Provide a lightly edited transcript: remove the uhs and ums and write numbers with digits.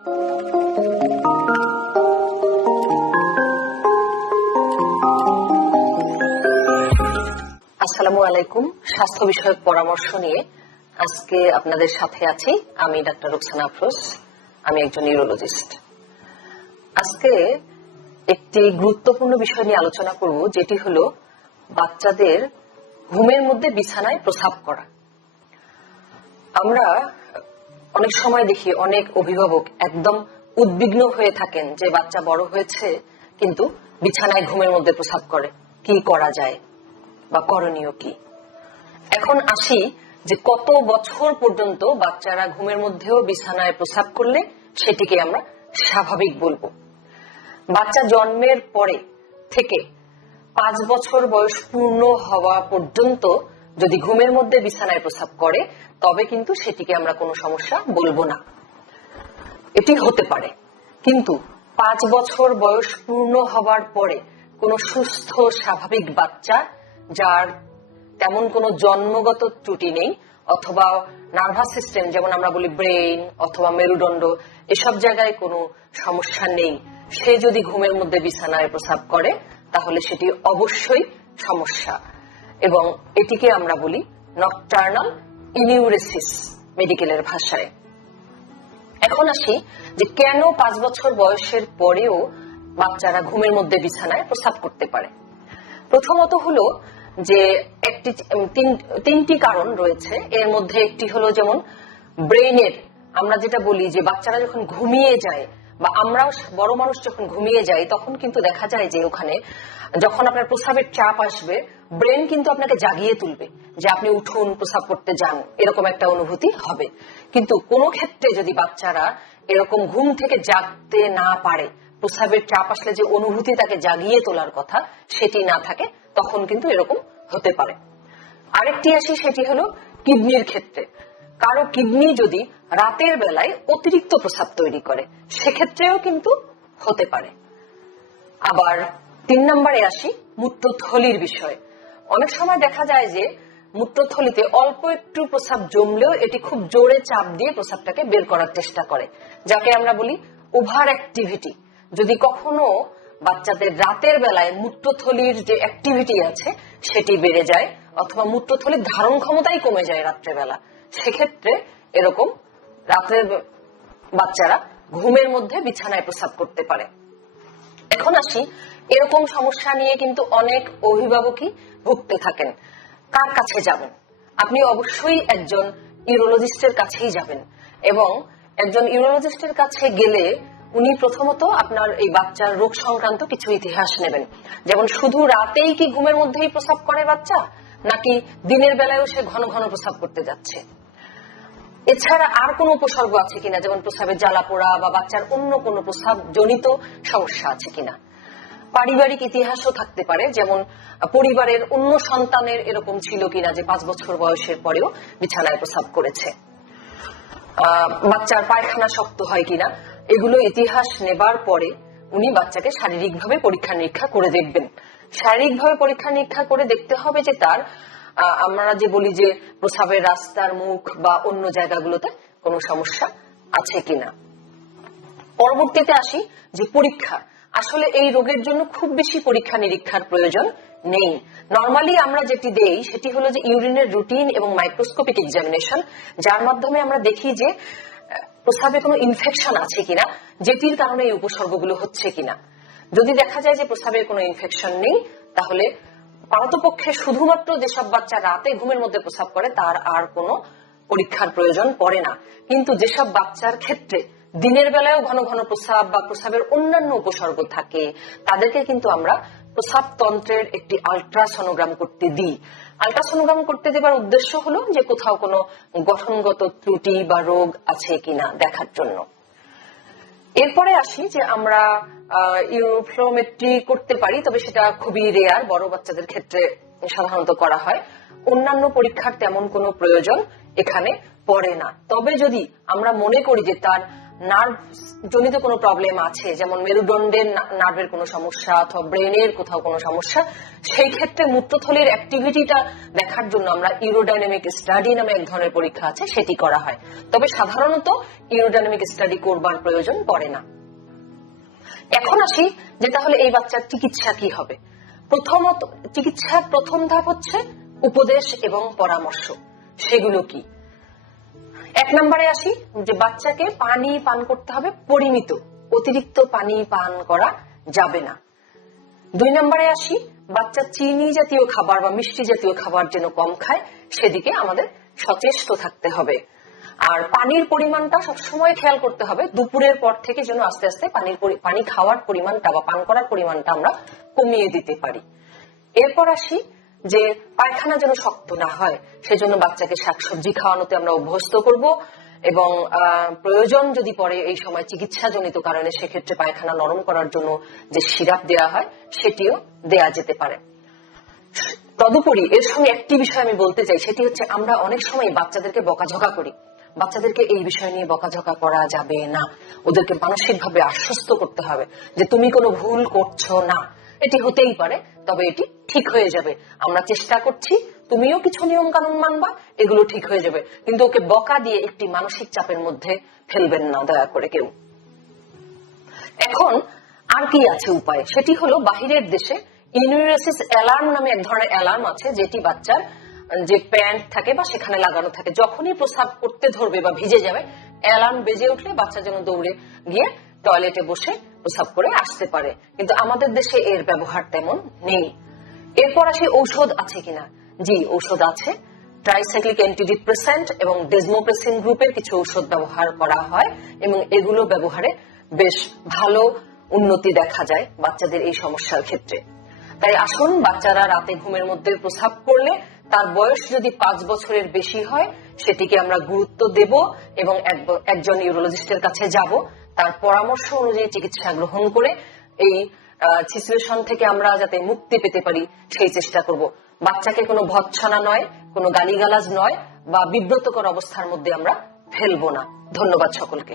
আসসালামু আলাইকুম। স্বাস্থ্য বিষয়ক পরামর্শ নিয়ে আজকে আপনাদের সাথে আছি আমি ডাক্তার রুকসানা আফরোজ। আমি একজন ইউরোলজিস্ট। আজকে একটি গুরুত্বপূর্ণ বিষয় নিয়ে আলোচনা করব, যেটি হলো বাচ্চাদের ঘুমের মধ্যে বিছানায় প্রস্রাব করা। আমরা অনেক সময় দেখি অনেক অভিভাবক একদম উদ্বিগ্ন হয়ে থাকেন যে বাচ্চা বড় হয়েছে কিন্তু বিছানায় ঘুমের মধ্যে প্রস্রাব করে, কি করা যায় বা করণীয় কি। এখন আসি যে কত বছর পর্যন্ত বাচ্চারা ঘুমের মধ্যেও বিছানায় প্রস্রাব করলে সেটিকে আমরা স্বাভাবিক বলবো। বাচ্চা জন্মের পরে থেকে 5 বছর বয়স পূর্ণ হওয়া পর্যন্ত যদি ঘুমের মধ্যে বিছানায় প্রস্রাব করে তবে কিন্তু সেটিকে আমরা কোনো সমস্যা বলবো না। এটি হতে পারে, কিন্তু 5 বছর বয়স পূর্ণ হওয়ার পরে কোনো সুস্থ স্বাভাবিক বাচ্চা যার তেমন কোনো জন্মগত ত্রুটি নেই অথবা নার্ভাস সিস্টেম, যেমন আমরা বলি ব্রেইন অথবা মেরুদণ্ড, এসব জায়গায় কোনো সমস্যা নেই, সে যদি ঘুমের মধ্যে বিছানায় প্রস্রাব করে তাহলে সেটি অবশ্যই সমস্যা, এবং এটিকে আমরা বলি নকটার্নাল ইনিউরেসিস মেডিকেলের ভাষায়। এখন আসি যে কেন 5 বছর বয়সের পরেও বাচ্চারা ঘুমের মধ্যে বিছানায় প্রস্রাব করতে পারে। প্রথমত হলো যে তিনটি কারণ রয়েছে। এর মধ্যে একটি হলো যেমন ব্রেইনের, আমরা যেটা বলি যে বাচ্চারা যখন ঘুমিয়ে যায় বা আমরাও বড় মানুষ যখন ঘুমিয়ে যাই তখন কিন্তু দেখা যায় যে ওখানে যখন আপনার প্রস্রাবের চাপ আসবে ব্রেন কিন্তু আপনাকে জাগিয়ে তুলবে যে আপনি উঠুন, প্রস্রাব করতে যান, এরকম একটা অনুভূতি হবে। কিন্তু কোনো ক্ষেত্রে যদি বাচ্চারা এরকম ঘুম থেকে জাগতে না পারে, প্রস্রাবের চাপ আসলে যে অনুভূতি তাকে জাগিয়ে তোলার কথা সেটি না থাকে, তখন কিন্তু এরকম হতে পারে। আরেকটি আসি, সেটি হলো কিডনির ক্ষেত্রে। কারো কিডনি যদি রাতের বেলায় অতিরিক্ত প্রস্রাব তৈরি করে সেক্ষেত্রেও কিন্তু হতে পারে। আবার 3 নম্বরে আসি মূত্রথলির বিষয়। অনেক সময় দেখা যায় যে মূত্রথলিতে অল্প একটু প্রস্রাব জমলেও এটি খুব জোরে চাপ দিয়ে প্রস্রাবটাকে বের করার চেষ্টা করে, যাকে আমরা বলি ওভার অ্যাক্টিভিটি। যদি কখনো বাচ্চাদের রাতের বেলায় মূত্রথলির যে অ্যাক্টিভিটি আছে সেটি বেড়ে যায় অথবা মূত্রথলির ধারণ ক্ষমতাই কমে যায় রাত্রেবেলা, সেক্ষেত্রে এরকম রাতের বাচ্চারা ঘুমের মধ্যে বিছানায় প্রস্রাব করতে পারে। এখন আসি, এরকম সমস্যা নিয়ে কিন্তু অনেক অভিভাবকই ভুগতে থাকেন। কার কাছে যাবেন? আপনি অবশ্যই একজন ইউরোলজিস্টের কাছেই যাবেন, এবং একজন ইউরোলজিস্টের কাছে গেলে উনি প্রথমত আপনার এই বাচ্চার রোগ সংক্রান্ত কিছু ইতিহাস নেবেন, যেমন শুধু রাতেই কি ঘুমের মধ্যেই প্রস্রাব করে বাচ্চা, নাকি দিনের বেলায়ও সে ঘন ঘন প্রস্রাব করতে যাচ্ছে, এছাড়া আর কোনো উপসর্গ আছে কিনা, যেমন প্রস্রাবের জ্বালা পোড়া বা বাচ্চার অন্য কোনো প্রস্রাব জনিত সমস্যা আছে কিনা। পারিবারিক ইতিহাসও থাকতে পারে, যেমন পরিবারের অন্য সন্তানের এরকম ছিল কিনা যে 5 বছর বয়সের পরেও বিছানায় প্রস্রাব করেছে, বাচ্চার পায়খানা শক্ত হয় কিনা, এগুলো ইতিহাস নেবার পরে উনি বাচ্চাকে শারীরিকভাবে পরীক্ষা নিরীক্ষা করে দেখবেন। শারীরিকভাবে পরীক্ষা নিরীক্ষা করে দেখতে হবে যে তার আমরা যে বলি যে প্রস্রাবের রাস্তার মুখ বা অন্য জায়গাগুলোতে কোনো সমস্যা আছে কিনা। পরবর্তীতে আসি যে পরীক্ষা। আসলে এই রোগের জন্য খুব বেশি পরীক্ষা নিরীক্ষার প্রয়োজন নেই। নরমালি আমরা যেটি দেই সেটি হলো যে ইউরিনের রুটিন এবং মাইক্রোস্কোপিক এক্সামিনেশন, যার মাধ্যমে আমরা দেখি যে প্রস্রাবে কোনো ইনফেকশন আছে কিনা, যেটির কারণে এই উপসর্গগুলো হচ্ছে কিনা। যদি দেখা যায় যে প্রস্রাবের কোনো ইনফেকশন নেই তাহলে পারতপক্ষে শুধুমাত্র যেসব বাচ্চা রাতে ঘুমের মধ্যে প্রস্রাব করে তার আর কোনো পরীক্ষার প্রয়োজন পড়ে না। কিন্তু যেসব বাচ্চার ক্ষেত্রে দিনের বেলায়ও ঘন ঘন প্রস্রাব বা প্রস্রাবের অন্যান্য উপসর্গ থাকে তাদেরকে কিন্তু আমরা প্রস্রাব তন্ত্রের একটি আলট্রাসোনোগ্রাম করতে দিই। আলট্রাসোনোগ্রাম করতে দেবার উদ্দেশ্য হলো যে কোথাও কোনো গঠনগত ত্রুটি বা রোগ আছে কিনা দেখার জন্য। এরপরে আসি যে আমরা ইউরোফ্লোমেট্রি করতে পারি, তবে সেটা খুবই রেয়ার, বড় বাচ্চাদের ক্ষেত্রে সাধারণত করা হয়। অন্যান্য পরীক্ষার তেমন কোনো প্রয়োজন এখানে পড়ে না। তবে যদি আমরা মনে করি যে তার নার্ভ জনিত কোনো প্রবলেম আছে, যেমন মেরুদণ্ডের নার্ভের কোনো সমস্যা অথবা ব্রেনের কোথাও কোনো সমস্যা, সেই ক্ষেত্রে মূত্রথলির অ্যাক্টিভিটিটা দেখার জন্য আমরা ইউরোডাইনামিক স্টাডি নামে এক ধরনের পরীক্ষা আছে, সেটি করা হয়। তবে সাধারণত ইউরোডাইনামিক স্টাডি করবার প্রয়োজন পড়ে না। এখন আসি যে তাহলে এই বাচ্চার চিকিৎসা কি হবে। প্রথমত চিকিৎসার প্রথম ধাপ হচ্ছে উপদেশ এবং পরামর্শ। সেগুলো কি? 1 নম্বরে আসি যে বাচ্চাকে পানি পান করতে হবে পরিমিত, অতিরিক্ত পানি পান করা যাবে না। 2 নম্বরে আসি বাচ্চা চিনি জাতীয় খাবার বা মিষ্টি জাতীয় খাবার যেন কম খায়, সেদিকে আমাদের সচেষ্ট থাকতে হবে। আর পানির পরিমাণটা সবসময় খেয়াল করতে হবে, দুপুরের পর থেকে যেন আস্তে আস্তে পানি খাওয়ার পরিমাণটা বা পান করার পরিমাণটা আমরা কমিয়ে দিতে পারি। এরপর আসি যে পায়খানা যেন শক্ত না হয়, সেজন্য বাচ্চাকে শাকসবজি খাওয়ানোতে আমরা অভ্যস্ত করব এবং প্রয়োজন যদি পড়ে এই সময় চিকিৎসাজনিত কারণে, সেক্ষেত্রে পায়খানা নরম করার জন্য যে সিরাপ দেওয়া হয় সেটিও দেয়া যেতে পারে। তদুপরি এর সঙ্গে একটি বিষয় আমি বলতে চাই, সেটি হচ্ছে আমরা অনেক সময় বাচ্চাদেরকে বকাঝকা করি। বাচ্চাদেরকে এই বিষয় নিয়ে বকাঝকা করা যাবে না, ওদেরকে মানসিকভাবে আশ্বস্ত করতে হবে যে তুমি কোনো ভুল করছো না, এটি হতেই পারে তবে এটি ঠিক হয়ে যাবে, আমরা চেষ্টা করছি, তুমিও কিছু নিয়ম কানুন মানবা, এগুলো ঠিক হয়ে যাবে। কিন্তু ওকে বকা দিয়ে একটি মানসিক চাপের মধ্যে ফেলবেন না দয়া করে কেউ। এখন আর কি আছে উপায়, সেটি হলো বাহিরের দেশে ইউরেসিস অ্যালার্ম নামে এক ধরনের অ্যালার্ম আছে, যেটি বাচ্চার যে প্যান্ট থাকে বা সেখানে লাগানো থাকে, যখনই প্রস্রাব করতে ধরবে বা ভিজে যাবে অ্যালার্ম বেজে উঠলে বাচ্চা যেন দৌড়ে গিয়ে টয়লেটে বসে প্রস্রাব করে আসতে পারে। কিন্তু আমাদের দেশে এর ব্যবহার তেমন নেই। এরপর আসি ঔষধ আছে কিনা। জি, ঔষধ আছে। ট্রাইসাইক্লিক অ্যান্টিডিপ্রেসেন্ট এবং ডেজমোপ্রেসিন গ্রুপের কিছু ঔষধ ব্যবহার করা হয় এবং এগুলো ব্যবহারে বেশ ভালো উন্নতি দেখা যায় বাচ্চাদের এই সমস্যার ক্ষেত্রে। তাই আসুন, বাচ্চারা রাতে ঘুমের মধ্যে প্রস্রাব করলে তার বয়স যদি 5 বছরের বেশি হয় সেটিকে আমরা গুরুত্ব দেব এবং একজন ইউরোলজিস্টের কাছে যাব, তার পরামর্শ অনুযায়ী চিকিৎসা গ্রহণ করে এই সিচুয়েশন থেকে আমরা যাতে মুক্তি পেতে পারি সেই চেষ্টা করব। বাচ্চাকে কোনো ভৎসনা নয়, কোনো গালিগালাজ নয় বা বিব্রতকর অবস্থার মধ্যে আমরা ফেলবো না। ধন্যবাদ সকলকে।